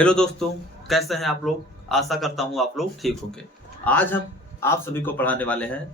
Hello दोस्तों, कैसे हैं आप लोग। आशा करता हूं आप लोग ठीक होंगे। आज हम आप सभी को पढ़ाने वाले हैं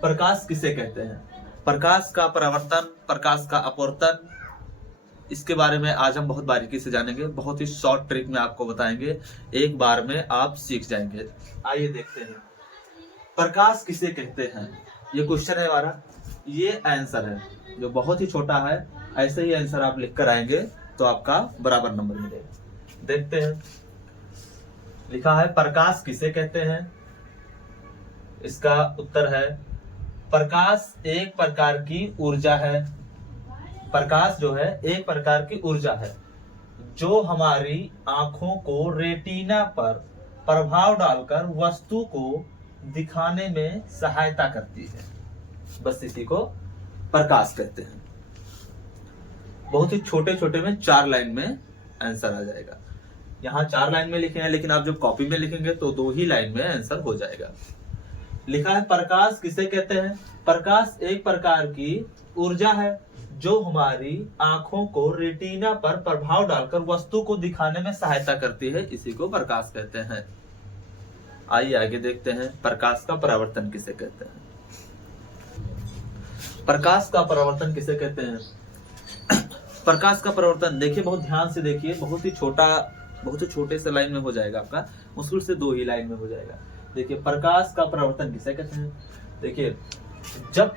प्रकाश किसे कहते हैं, प्रकाश का परावर्तन, प्रकाश का अपवर्तन। इसके बारे में आज हम बहुत बारीकी से जानेंगे, बहुत ही शॉर्ट ट्रिक में आपको बताएंगे, एक बार में आप सीख जाएंगे। आइए देखते हैं प्रकाश किसे कहते हैं। ये क्वेश्चन है हमारा, ये आंसर है जो बहुत ही छोटा है। ऐसे ही आंसर आप लिख कर आएंगे तो आपका बराबर नंबर मिलेगा। देखते हैं, लिखा है प्रकाश किसे कहते हैं। इसका उत्तर है प्रकाश एक प्रकार की ऊर्जा है। प्रकाश जो है एक प्रकार की ऊर्जा है जो हमारी आंखों को रेटिना पर प्रभाव डालकर वस्तु को दिखाने में सहायता करती है। बस इसी को प्रकाश कहते हैं। बहुत ही छोटे छोटे में 4 लाइन में आंसर आ जाएगा। यहाँ 4 लाइन में लिखे हैं, लेकिन आप जब कॉपी में लिखेंगे तो 2 ही लाइन में आंसर हो जाएगा। लिखा है प्रकाश किसे कहते हैं। प्रकाश एक प्रकार की ऊर्जा है जो हमारी आंखों को रेटिना पर प्रभाव डालकर वस्तु को दिखाने में सहायता करती है, इसी को प्रकाश कहते हैं। आइए आगे देखते हैं प्रकाश का परावर्तन किसे कहते हैं। प्रकाश का परावर्तन किसे कहते हैं। प्रकाश का परावर्तन देखिए, बहुत ध्यान से देखिए, बहुत ही छोटे से लाइन में हो जाएगा आपका, मुश्किल से 2 ही लाइन में हो जाएगा। देखिए प्रकाश का परावर्तन किसे कहते हैं। देखिए जब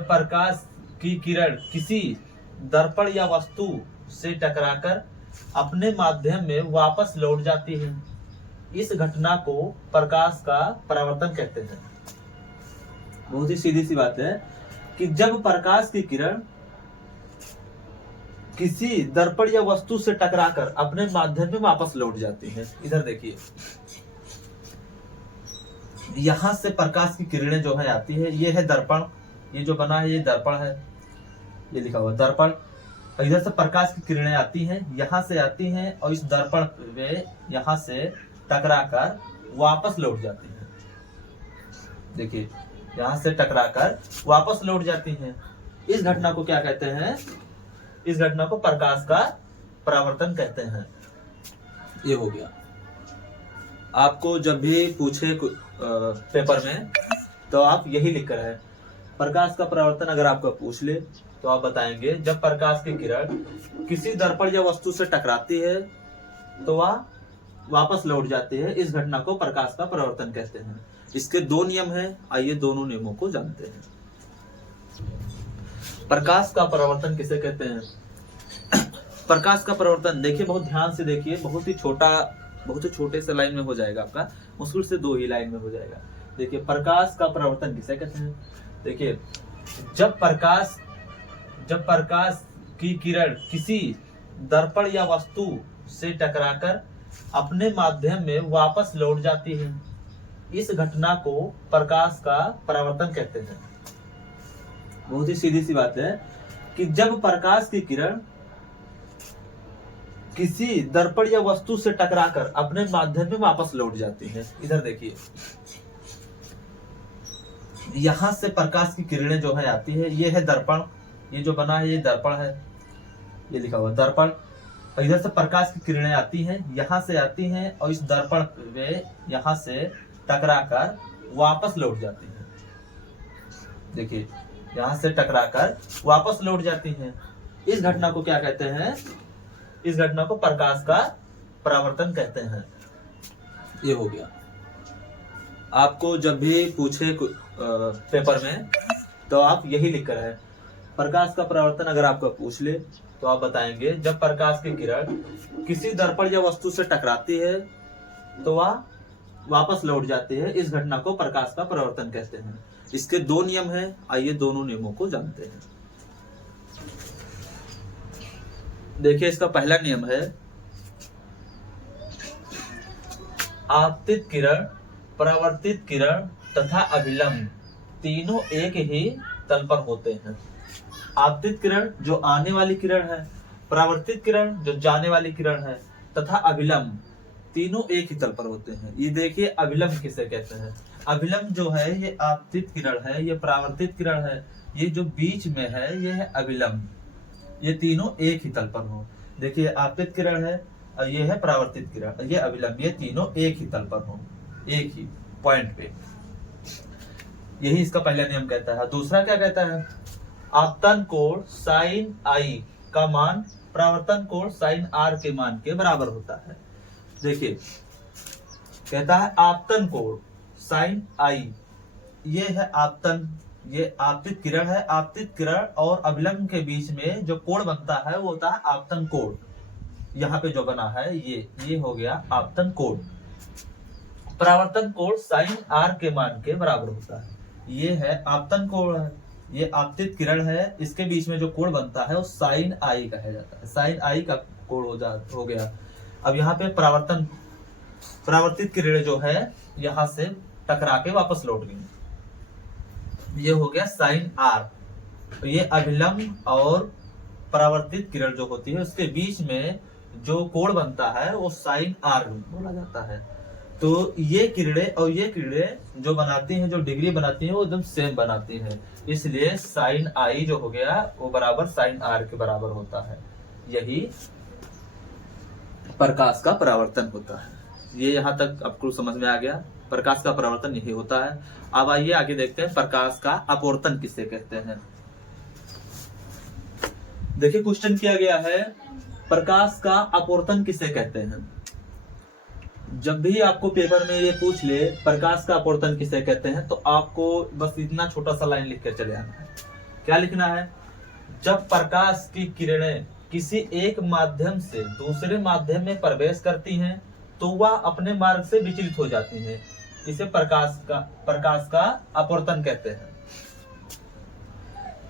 प्रकाश की किरण किसी दर्पण या वस्तु से टकराकर अपने माध्यम में वापस लौट जाती है, इस घटना को प्रकाश का परावर्तन कहते हैं। बहुत ही सीधी सी बात है कि जब प्रकाश की किरण किसी दर्पण या वस्तु से टकराकर अपने माध्यम में वापस लौट जाती है। इधर देखिए, यहां से प्रकाश की किरणें जो है आती है, ये है दर्पण, ये जो बना है ये दर्पण है, ये लिखा हुआ दर्पण। और इधर से प्रकाश की किरणें आती हैं, यहां से आती हैं और इस दर्पण में यहां से टकराकर वापस लौट जाती हैं। देखिए यहां से टकराकर वापस लौट जाती हैं। इस घटना को क्या कहते हैं। इस घटना को प्रकाश का परावर्तन कहते हैं। ये हो गया। आपको जब भी पूछे पेपर में तो आप यही लिख कर है प्रकाश का परावर्तन। अगर आपको पूछ ले तो आप बताएंगे जब प्रकाश की किरण किसी दर्पण या वस्तु से टकराती है तो वह वापस लौट जाती है, इस घटना को प्रकाश का परावर्तन कहते हैं। इसके 2 नियम हैं, आइए दोनों नियमों को जानते हैं। प्रकाश का परावर्तन किसे कहते हैं। प्रकाश का परावर्तन देखिए, बहुत ध्यान से देखिए, बहुत ही छोटे से लाइन में हो जाएगा आपका, मुश्किल से 2 ही लाइन में हो जाएगा। देखिए प्रकाश का परावर्तन किसे कहते हैं। देखिए जब प्रकाश की किरण किसी दर्पण या वस्तु से टकराकर अपने माध्यम में वापस लौट जाती है, इस घटना को प्रकाश का परावर्तन कहते हैं। बहुत ही सीधी सी बात है कि जब प्रकाश की किरण किसी दर्पण या वस्तु से टकराकर अपने माध्यम में वापस लौट जाती है। इधर देखिए, यहां से प्रकाश की किरणें जो है आती है, ये है दर्पण, ये जो बना है ये दर्पण है, ये लिखा हुआ दर्पण। और इधर से प्रकाश की किरणें आती हैं, यहां से आती हैं और इस दर्पण में यहां से टकराकर वापस लौट जाती है। देखिए यहां से टकराकर वापस लौट जाती हैं। इस घटना को क्या कहते हैं। इस घटना को प्रकाश का परावर्तन कहते हैं। ये हो गया। आपको जब भी पूछे पेपर में तो आप यही लिख कर है प्रकाश का परावर्तन। अगर आपको पूछ ले तो आप बताएंगे जब प्रकाश की किरण किसी दर्पण या वस्तु से टकराती है तो वह वापस लौट जाती है, इस घटना को प्रकाश का परावर्तन कहते हैं। इसके 2 नियम हैं, आइए दोनों नियमों को जानते हैं। देखिए इसका पहला नियम है आपतित किरण, परावर्तित किरण तथा अभिलंब तीनों एक ही तल पर होते हैं। आपतित किरण जो आने वाली किरण है, परावर्तित किरण जो जाने वाली किरण है, तथा अभिलंब तीनों एक ही तल पर होते हैं। ये देखिए अभिलंब किसे कहते हैं। अभिलंब जो है ये आपतित किरण है, ये परावर्तित किरण है, ये जो बीच में है ये है अभिलंब। ये तीनों एक ही तल पर हो। देखिए आपतित किरण है, और ये है परावर्तित किरण, ये अभिलंब, ये तीनों एक ही तल पर हो, एक ही पॉइंट पे। यही इसका पहला नियम कहता है। दूसरा क्या कहता है, आपतन कोण साइन आई का मान परावर्तन कोण साइन आर के मान के बराबर होता है। देखिए कहता है आपतन कोण साइन आई, ये है आपतन, ये आपतित किरण है। आपतित किरण और अभिलंब के बीच में जो कोण बनता है वो होता है आपतन कोण। यहाँ पे जो बना है ये हो गया आपतन कोण। परावर्तन कोण साइन आर के मान के बराबर होता है। ये है आपतन कोण है, ये आपतित किरण है, इसके बीच में जो कोण बनता है वो साइन आई कहा जाता है। साइन आई का कोण हो गया। अब यहाँ पे परावर्तित किरण जो है यहाँ से टकरा के वापस लौट गई, ये हो गया साइन आर। तो ये अभिलंब और परावर्तित किरण जो होती है उसके बीच में जो कोण बनता है वो साइन आर बोला जाता है। तो ये किरणें और ये किरणें जो बनाती हैं, जो डिग्री बनाती हैं वो एकदम सेम बनाती हैं, इसलिए साइन आई जो हो गया वो बराबर साइन आर के बराबर होता है। यही प्रकाश का परावर्तन होता है। ये यहाँ तक आपको समझ में आ गया, प्रकाश का परावर्तन यही होता है। अब आइए आगे देखते हैं प्रकाश का अपवर्तन किसे कहते हैं। देखिए क्वेश्चन किया गया है प्रकाश का अपवर्तन किसे कहते हैं। जब भी आपको पेपर में ये पूछ ले प्रकाश का अपवर्तन किसे कहते हैं तो आपको बस इतना छोटा सा लाइन लिख कर चले आना है। क्या लिखना है, जब प्रकाश की किरणें किसी एक माध्यम से दूसरे माध्यम में प्रवेश करती हैं तो वह अपने मार्ग से विचलित हो जाती हैं, इसे प्रकाश का अपवर्तन कहते हैं।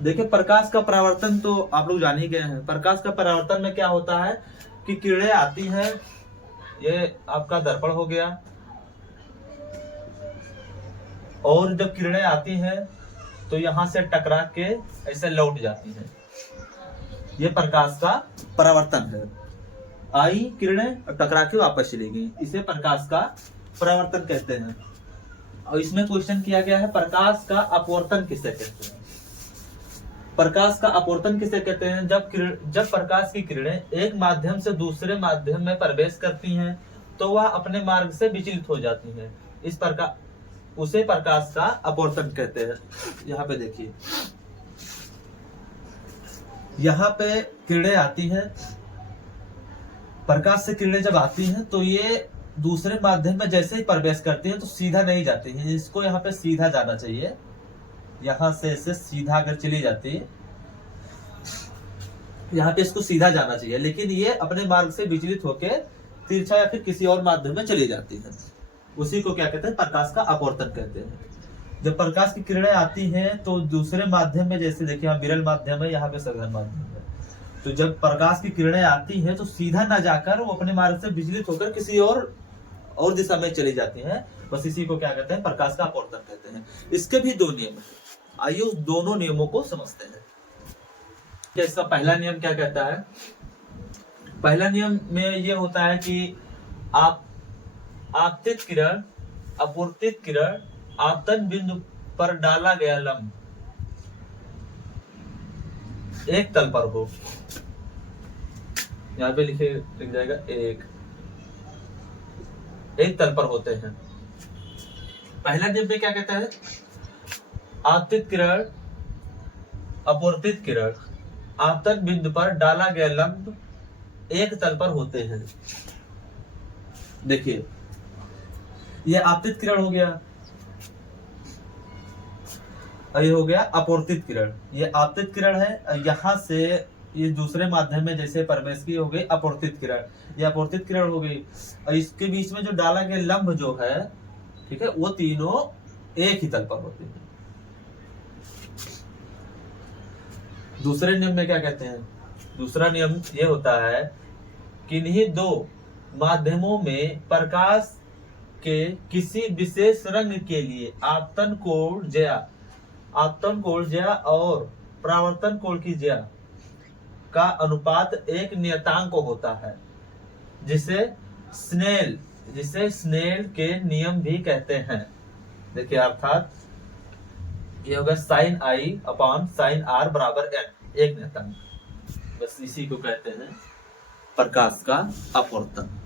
देखिए प्रकाश का परावर्तन तो आप लोग जान ही गए हैं। प्रकाश का परावर्तन में क्या होता है कि किरणें आती हैं, ये आपका दर्पण हो गया, और जब किरणें आती हैं तो यहां से टकरा के ऐसे लौट जाती हैं, ये प्रकाश का परावर्तन है। आई किरणें टकरा के वापस चली गई, इसे प्रकाश का परावर्तन कहते हैं। और इसमें क्वेश्चन किया गया है प्रकाश का अपवर्तन किसे कहते हैं। प्रकाश का अपवर्तन किसे कहते हैं, जब प्रकाश की किरणें एक माध्यम से दूसरे माध्यम में प्रवेश करती हैं तो वह अपने मार्ग से विचलित हो जाती हैं, इस प्रकार उसे प्रकाश का अपवर्तन कहते हैं। यहाँ पे देखिए, यहाँ पे किरणें आती हैं, प्रकाश से किरणें जब आती हैं तो ये दूसरे माध्यम में जैसे ही प्रवेश करती हैं तो सीधा नहीं जाती है, इसको यहाँ पे सीधा जाना चाहिए। यहाँ से ऐसे सीधा अगर चली जाती है, यहाँ पे इसको सीधा जाना चाहिए, लेकिन ये अपने मार्ग से विचलित होके तिरछा या फिर किसी और माध्यम में चली जाती है, उसी को क्या कहते हैं, प्रकाश का अपवर्तन कहते हैं। जब प्रकाश की किरणें आती हैं तो दूसरे माध्यम में, जैसे देखिए यहाँ विरल माध्यम है, यहाँ पे सघन माध्यम है, तो जब प्रकाश की किरणें आती हैं तो सीधा ना जाकर वो अपने मार्ग से विचलित होकर किसी और दिशा में चली जाती हैं, बस इसी को क्या कहते हैं, प्रकाश का अपवर्तन कहते हैं। इसके भी दो नियम है, आइए उस दोनों नियमों को समझते हैं। क्या इसका पहला नियम क्या कहता है। पहला नियम में ये होता है कि आपतित किरण अपवर्तित किरण आपतन बिंदु पर डाला गया लंब एक तल पर हो, यहाँ पे लिख जाएगा एक तल पर होते हैं। पहला नियम में क्या कहता है, आपतित किरण अपवर्तित किरण आपतन बिंदु पर डाला गया लंब एक तल पर होते हैं। देखिए ये आपतित किरण हो गया और ये हो गया अपवर्तित किरण। ये आपतित किरण है, यहाँ से ये दूसरे माध्यम में जैसे प्रवेश की हो गई अपवर्तित किरण, ये अपवर्तित किरण हो गई। और इसके बीच में जो डाला गया लंब जो है, ठीक है, वो तीनों एक ही तल पर होते हैं। दूसरे नियम में क्या कहते हैं, दूसरा नियम ये होता है कि इन्हीं दो माध्यमों में प्रकाश के किसी विशेष रंग के लिए आपतन कोण ज्या और परावर्तन कोण की ज्या का अनुपात एक नियतांक होता है, जिसे स्नेल के नियम भी कहते हैं। देखिए अर्थात ये होगा sine i upon sine r बराबर एन, एक नियतांक, बस इसी को कहते हैं प्रकाश का अपवर्तन।